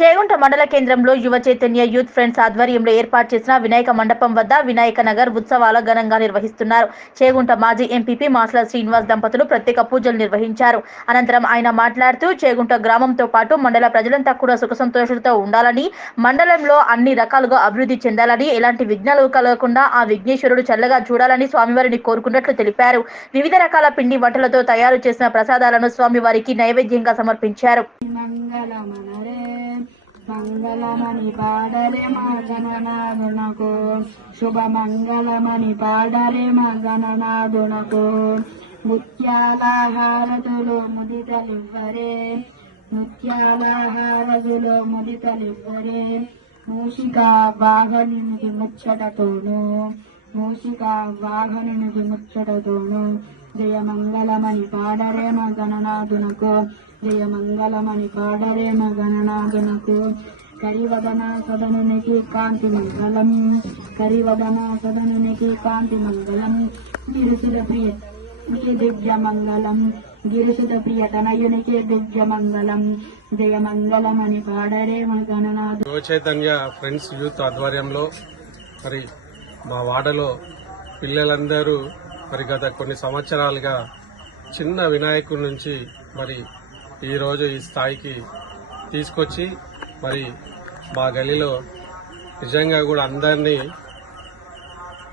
చేగుంట మండల కేంద్రంలో యువ చైతన్య యూత్ ఫ్రెండ్స్ ఆధ్వర్యంలో ఏర్పాటు చేసిన వినాయక మండపం వద్ద వినాయక నగర్ ఉత్సవాల ఘనంగా నిర్వహిస్తున్నారు. చేగుంట మాజీ ఎంపీపీ మాస్ల శ్రీనివాస్ దంపతులు ప్రత్యేక పూజలు నిర్వహించారు. అనంతరం ఆయన మాట్లాడుతూ చేగుంట గ్రామంతో పాటు మండల ప్రజలంతా కూడా సుఖ సంతోషాలతో ఉండాలని, మండలంలో అన్ని రకాలుగా అభివృద్ధి చెందాలని, ఎలాంటి విఘ్నాలు కలగకుండా ఆ విఘ్నేశ్వరుడు చల్లగా చూడాలని స్వామివారిని కోరుకున్నట్లు తెలిపారు. వివిధ రకాల పిండి వంటలతో తయారు చేసిన ప్రసాదాలను స్వామివారికి నైవేద్యంగా సమర్పించారు. మంగళమని పాడరే మా గణనాథునకు, శుభ మంగళమని పాడరే మా గణనాథునకు. ముత్యాల హారతులు ముదితలివ్వరే, ముత్యాల హారతులు ముదితలివ్వరే. మూషిక వాహనునికి ముచ్చటతోను, మూషిక వాహనునికి ముచ్చటతోను. జయ మంగళమని పాడరే మా గణనాథునకు, జయ మంగళమని పాడరే మా గణనాథునకు. కరివదన సదనునికి కాంతి మంగళం, కరివదన సదనునికి కాంతి మంగళం. గిరిసుద ప్రియ దివ్య మంగళం, గిరిసుద ప్రియ తనయునికి దివ్య మంగళం. జయ మంగళమని పాడరే మా గణనాథు. యువ చైతన్య ఫ్రెండ్స్ యూత్ ఆధ్వర్యంలో మరి మా వాడలో పిల్లలందరూ మరి గత కొన్ని సంవత్సరాలుగా చిన్న వినాయకుడి నుంచి మరి ఈరోజు ఈ స్థాయికి తీసుకొచ్చి మరి మా గలీలో నిజంగా కూడా అందరినీ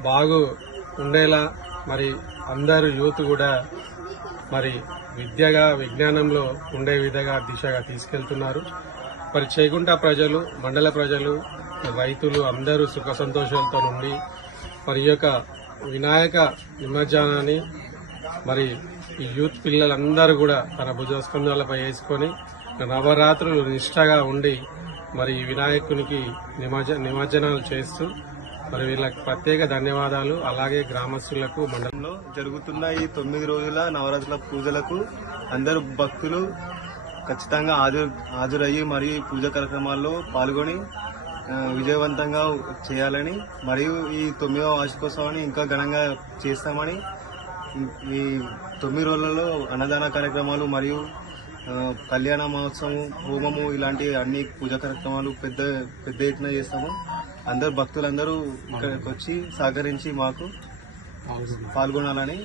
బాగు ఉండేలా మరి అందరూ యూత్ కూడా మరి విద్యగా విజ్ఞానంలో ఉండే విధంగా దిశగా తీసుకెళ్తున్నారు. మరి చేగుంట ప్రజలు, మండల ప్రజలు, రైతులు అందరూ సుఖ సంతోషాలతో ఉండి మరి ఈ యొక్క వినాయక నిమజ్జనాన్ని మరి ఈ యూత్ పిల్లలందరూ కూడా తన భుజస్కంధాలపై వేసుకొని నవరాత్రులు నిష్ఠగా ఉండి మరి ఈ వినాయకునికి నిమజ్జనాలు చేస్తూ మరి వీళ్ళకి ప్రత్యేక ధన్యవాదాలు. అలాగే గ్రామస్తులకు మండలంలో జరుగుతున్న ఈ 9 రోజుల నవరాత్రుల పూజలకు అందరూ భక్తులు ఖచ్చితంగా హాజరయ్యి మరియు పూజ కార్యక్రమాల్లో పాల్గొని విజయవంతంగా చేయాలని, మరియు ఈ 9వ వార్షికోత్సవాన్ని ఇంకా ఘనంగా చేస్తామని, ఈ 9 రోజులలో అన్నదాన కార్యక్రమాలు మరియు కళ్యాణ మహోత్సవం, హోమము ఇలాంటి అన్ని పూజా కార్యక్రమాలు పెద్ద ఎత్తున చేస్తాము. అందరు భక్తులందరూ ఇక్కడికి వచ్చి సహకరించి మాకు పాల్గొనాలని